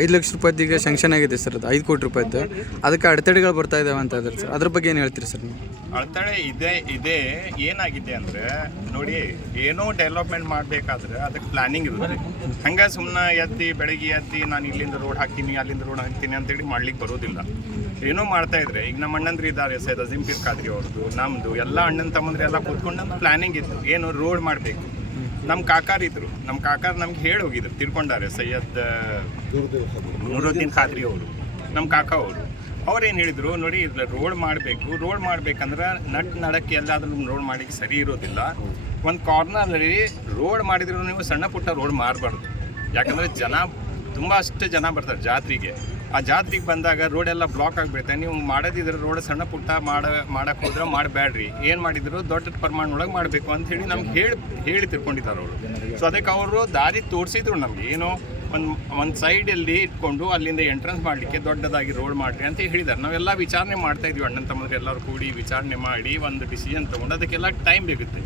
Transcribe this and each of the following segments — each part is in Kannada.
5 ಲಕ್ಷ ರೂಪಾಯಿಗೆ ಶಾಂಕ್ಷನ್ ಆಗಿದೆ ಸರ್, ಅದು 5 ಕೋಟಿ ರೂಪಾಯಿದ್ದು. ಅದಕ್ಕೆ ಅಡೆತಡೆಗಳು ಬರ್ತಾ ಇದಾವೆ ಅಂತ ಇದ್ದಾರೆ ಸರ್, ಅದ್ರ ಬಗ್ಗೆ ಏನು ಹೇಳ್ತೀರಿ ಸರ್ ನೀವು? ಅಡೆತಡೆ ಇದೆ ಏನಾಗಿದೆ ಅಂದರೆ ನೋಡಿ, ಏನೋ ಡೆವಲಪ್ಮೆಂಟ್ ಮಾಡಬೇಕಾದ್ರೆ ಅದಕ್ಕೆ ಪ್ಲಾನಿಂಗ್ ಇರುತ್ತೆ. ಹಂಗೆ ಸುಮ್ಮನೆ ಬೆಳಗ್ಗೆ ನಾನು ಇಲ್ಲಿಂದ ರೋಡ್ ಹಾಕ್ತೀನಿ ಅಲ್ಲಿಂದ ರೋಡ್ ಹಾಕ್ತೀನಿ ಅಂತೇಳಿ ಮಾಡ್ಲಿಕ್ಕೆ ಬರೋದಿಲ್ಲ. ಏನೋ ಮಾಡ್ತಾ ಇದ್ರೆ ಈಗ ನಮ್ಮ ಅಣ್ಣಂದ್ರು ಇದ್ದಾರೆ, ಸೈಯದ್ ಅಜೀಂ ಪೀರ್ ಖಾದ್ರಿ ಅವ್ರದ್ದು, ನಮ್ಮದು ಎಲ್ಲ ಅಣ್ಣನ ತಮ್ಮಂದ್ರೆ ಎಲ್ಲ ಕೂತ್ಕೊಂಡು ನಮ್ಮ ಪ್ಲಾನಿಂಗ್ ಇತ್ತು, ಏನು ರೋಡ್ ಮಾಡಬೇಕು. ನಮ್ಮ ಕಾಕಾರ್ ಇದ್ರು, ನಮ್ಮ ಕಾಕಾರ್ ನಮ್ಗೆ ಹೇಳಿ ಹೋಗಿದ್ರು, ತಿಳ್ಕೊಂಡಾರೆ ಸೈಯದ್ ನೂರುದ್ದೀನ್ ಖಾದ್ರಿ ಅವರು, ನಮ್ಮ ಕಾಕ ಅವರು. ಅವ್ರೇನು ಹೇಳಿದರು, ನೋಡಿ ರೋಡ್ ಮಾಡಬೇಕು, ರೋಡ್ ಮಾಡ್ಬೇಕಂದ್ರೆ ನಡಕ್ಕೆ ಎಲ್ಲಾದ್ರೂ ರೋಡ್ ಮಾಡಿಕ್ಕೆ ಸರಿ ಇರೋದಿಲ್ಲ. ಒಂದು ಕಾರ್ನರಲ್ಲಿ ರೋಡ್ ಮಾಡಿದ್ರು ನೀವು ಸಣ್ಣ ಪುಟ್ಟ ರೋಡ್ ಮಾಡಬಾರ್ದು. ಯಾಕಂದರೆ ಅಷ್ಟು ಜನ ಬರ್ತಾರೆ ಜಾತ್ರೆಗೆ. ಆ ಜಾತ್ರೆಗೆ ಬಂದಾಗ ರೋಡ್ ಎಲ್ಲ ಬ್ಲಾಕ್ ಆಗಿಬಿಡುತ್ತೆ. ನೀವು ಮಾಡೋದಿದ್ರೆ ರೋಡ್ ಸಣ್ಣ ಪುಟ್ಟ ಮಾಡಕ್ಕೆ ಹೋದ್ರೆ ಮಾಡಬೇಡ್ರಿ, ಏನು ಮಾಡಿದ್ರು ದೊಡ್ಡ ಪ್ರಮಾಣದೊಳಗೆ ಮಾಡಬೇಕು ಅಂತ ಹೇಳಿ ನಮ್ಗೆ ಹೇಳಿ ತಿಳ್ಕೊಂಡಿದ್ದಾರೆ ಅವರು. ಸೊ ಅದಕ್ಕೆ ಅವರು ದಾರಿ ತೋರಿಸಿದ್ರು ನಮಗೆ, ಏನೋ ಒಂದು ಸೈಡಲ್ಲಿ ಇಟ್ಕೊಂಡು ಅಲ್ಲಿಂದ ಎಂಟ್ರೆನ್ಸ್ ಮಾಡಲಿಕ್ಕೆ ದೊಡ್ಡದಾಗಿ ರೋಡ್ ಮಾಡಿರಿ ಅಂತ ಹೇಳಿದ್ದಾರೆ. ನಾವೆಲ್ಲ ವಿಚಾರಣೆ ಮಾಡ್ತಾ ಇದ್ವಿ, ಅಣ್ಣನ ತಮ್ಮಂದ್ರೆ ಎಲ್ಲರೂ ಕೂಡಿ ವಿಚಾರಣೆ ಮಾಡಿ ಒಂದು ಡಿಸಿಷನ್ ತೊಗೊಂಡು ಅದಕ್ಕೆಲ್ಲ ಟೈಮ್ ಬೇಕಿತ್ತು.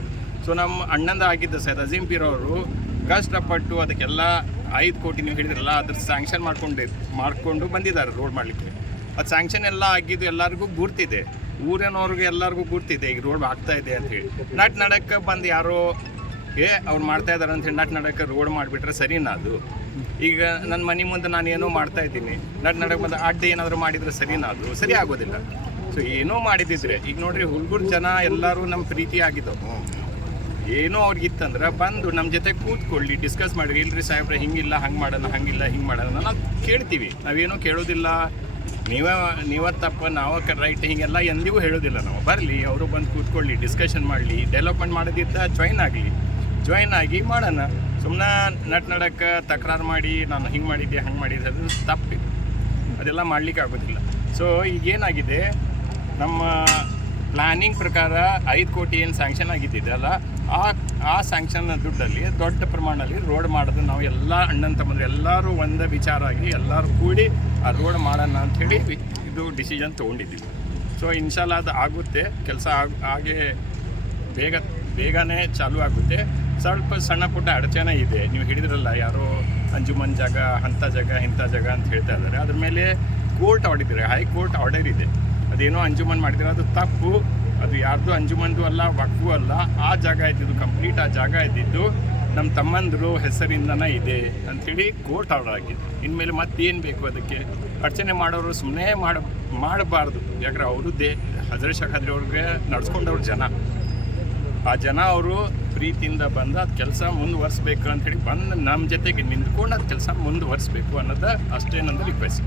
ಸೊ ನಮ್ಮ ಅಣ್ಣಂದ ಆಗಿದ್ದ ಸೈಯದ್ ಅಜೀಂ ಪೀರ್ ಅವರು ಕಷ್ಟಪಟ್ಟು ಅದಕ್ಕೆಲ್ಲ 5 ಕೋಟಿ ನೀವು ಹೇಳಿದ್ರಲ್ಲ, ಅದ್ರ ಸ್ಯಾಂಕ್ಷನ್ ಮಾಡಿಕೊಂಡು ಬಂದಿದ್ದಾರೆ ರೋಡ್ ಮಾಡಲಿಕ್ಕೆ. ಅದು ಸ್ಯಾಂಕ್ಷನ್ ಎಲ್ಲ ಆಗಿದ್ದು ಎಲ್ಲರಿಗೂ ಗುರ್ತಿದೆ, ಊರಿನವ್ರಿಗೆ ಎಲ್ಲರಿಗೂ ಗುರ್ತಿದೆ ಈಗ ರೋಡ್ ಆಗ್ತಾ ಇದೆ ಅಂತೇಳಿ. ನಡಕ್ಕೆ ಬಂದು ಯಾರೋ ಅವ್ರು ಮಾಡ್ತಾ ಇದ್ದಾರೆ ಅಂತೇಳಿ ನಡಕ್ಕೆ ರೋಡ್ ಮಾಡಿಬಿಟ್ರೆ ಸರಿನಾ ಅದು? ಈಗ ನನ್ನ ಮನೆ ಮುಂದೆ ನಾನು ಏನೋ ಮಾಡ್ತಾ ಇದ್ದೀನಿ, ನಡಕ್ಕೆ ಬಂದು ಅಡ್ಡ ಏನಾದರೂ ಮಾಡಿದರೆ ಸರಿನಾ ಅದು? ಸರಿ ಆಗೋದಿಲ್ಲ. ಸೊ ಏನೋ ಮಾಡಿದ್ದಿದ್ರೆ ಈಗ ನೋಡ್ರಿ, ಹುಡುಗರು ಜನ ಎಲ್ಲರೂ ನಮ್ಮ ಪ್ರೀತಿ ಆಗಿದ್ದವು. ಏನೋ ಅವ್ರಿಗಿತ್ತಂದ್ರೆ ಬಂದು ನಮ್ಮ ಜೊತೆ ಕೂತ್ಕೊಳ್ಳಿ, ಡಿಸ್ಕಸ್ ಮಾಡಿರಿ, ಇಲ್ರಿ ಸಾಹೇಬ್ರೆ ಹಿಂಗಿಲ್ಲ ಹಂಗೆ ಮಾಡೋಣ, ಹಂಗಿಲ್ಲ ಹಿಂಗೆ ಮಾಡೋಣ ನಾವು ಕೇಳ್ತೀವಿ. ನಾವೇನೋ ಕೇಳೋದಿಲ್ಲ, ನೀವೇ ತಪ್ಪು ನಾವು ರೈಟ್ ಹಿಂಗೆಲ್ಲ ಎಂದಿಗೂ ಹೇಳೋದಿಲ್ಲ ನಾವು. ಬರಲಿ, ಅವರು ಬಂದು ಕೂತ್ಕೊಳ್ಳಿ, ಡಿಸ್ಕಷನ್ ಮಾಡಲಿ, ಡೆವಲಪ್ಮೆಂಟ್ ಮಾಡೋದಿದ್ದ ಜಾಯಿನ್ ಆಗಿ ಮಾಡೋಣ. ಸುಮ್ಮನೆ ನಡಕ್ಕೆ ತಕರಾರು ಮಾಡಿ ನಾನು ಹಿಂಗೆ ಮಾಡಿದ್ದೆ ಹಂಗೆ ಮಾಡಿದ್ದೆ ಅದು ತಪ್ಪು, ಅದೆಲ್ಲ ಮಾಡಲಿಕ್ಕೆ ಆಗೋದಿಲ್ಲ. ಸೊ ಈಗೇನಾಗಿದೆ, ನಮ್ಮ ಪ್ಲ್ಯಾನಿಂಗ್ ಪ್ರಕಾರ 5 ಕೋಟಿ ಏನು ಸ್ಯಾಂಕ್ಷನ್ ಆಗಿದ್ದಿದ್ದಲ್ಲ, ಆ ಸ್ಯಾಂಕ್ಷನ್ ದುಡ್ಡಲ್ಲಿ ದೊಡ್ಡ ಪ್ರಮಾಣದಲ್ಲಿ ರೋಡ್ ಮಾಡೋದು ನಾವು ಎಲ್ಲ ಅಣ್ಣನ ತಮ್ಮಂದ್ರೆ ಎಲ್ಲರೂ ಒಂದೇ ವಿಚಾರ ಆಗಿ ಎಲ್ಲರೂ ಕೂಡಿ ಆ ರೋಡ್ ಮಾಡೋಣ ಅಂಥೇಳಿ ಇದು ಡಿಸಿಷನ್ ತೊಗೊಂಡಿದ್ದೀವಿ. ಸೊ ಇನ್ಶಾಲ್ಲ ಅದು ಆಗುತ್ತೆ, ಕೆಲಸ ಹಾಗೆ ಬೇಗನೆ ಚಾಲೂ ಆಗುತ್ತೆ. ಸ್ವಲ್ಪ ಸಣ್ಣ ಪುಟ್ಟ ಅಡಚಣೆ ಇದೆ. ನೀವು ಹಿಡಿದ್ರಲ್ಲ, ಯಾರೋ ಅಂಜುಮನ್ ಜಾಗ ಅಂಥ ಜಾಗ ಇಂಥ ಜಾಗ ಅಂತ ಹೇಳ್ತಾ ಇದ್ದಾರೆ. ಅದ್ರ ಮೇಲೆ ಕೋರ್ಟ್ ಆರ್ಡರ್ ಇದೆ, ಹೈಕೋರ್ಟ್ ಆರ್ಡರ್ ಇದೆ. ಅದೇನೋ ಅಂಜುಮನ್ ಮಾಡಿದ್ರೆ ಅದು ತಪ್ಪು, ಅದು ಯಾರ್ದು ಅಂಜುಮನ್ದು ಅಲ್ಲ, ವಕ್ಫು ಅಲ್ಲ. ಆ ಜಾಗ ಇದ್ದಿದ್ದು ಕಂಪ್ಲೀಟ್, ಆ ಜಾಗ ಇದ್ದಿದ್ದು ನಮ್ಮ ತಮ್ಮಂದರು ಹೆಸರಿಂದನೇ ಇದೆ ಅಂಥೇಳಿ ಕೋರ್ಟ್ ಆರ್ಡರ್ ಆಗಿದೆ. ಇನ್ಮೇಲೆ ಮತ್ತೇನು ಬೇಕು ಅದಕ್ಕೆ? ಅರ್ಚನೆ ಮಾಡೋರು ಸುಮ್ಮನೆ ಮಾಡಬಾರ್ದು. ಯಾಕಂದ್ರೆ ಅವರು ಹಜರತ್ ಶೇಖ್ ಖಾದ್ರಿ ಅವ್ರಿಗೆ ನಡ್ಸ್ಕೊಂಡವ್ರು ಜನ. ಆ ಜನ ಅವರು ಪ್ರೀತಿಯಿಂದ ಬಂದು ಅದು ಕೆಲಸ ಮುಂದುವರಿಸ್ಬೇಕು ಅಂಥೇಳಿ ಬಂದು ನಮ್ಮ ಜೊತೆಗೆ ನಿಂತ್ಕೊಂಡು ಅದು ಕೆಲಸ ಮುಂದುವರಿಸ್ಬೇಕು ಅನ್ನೋದು ಅಷ್ಟೇ ನಂದು ರಿಕ್ವೆಸ್ಟ್.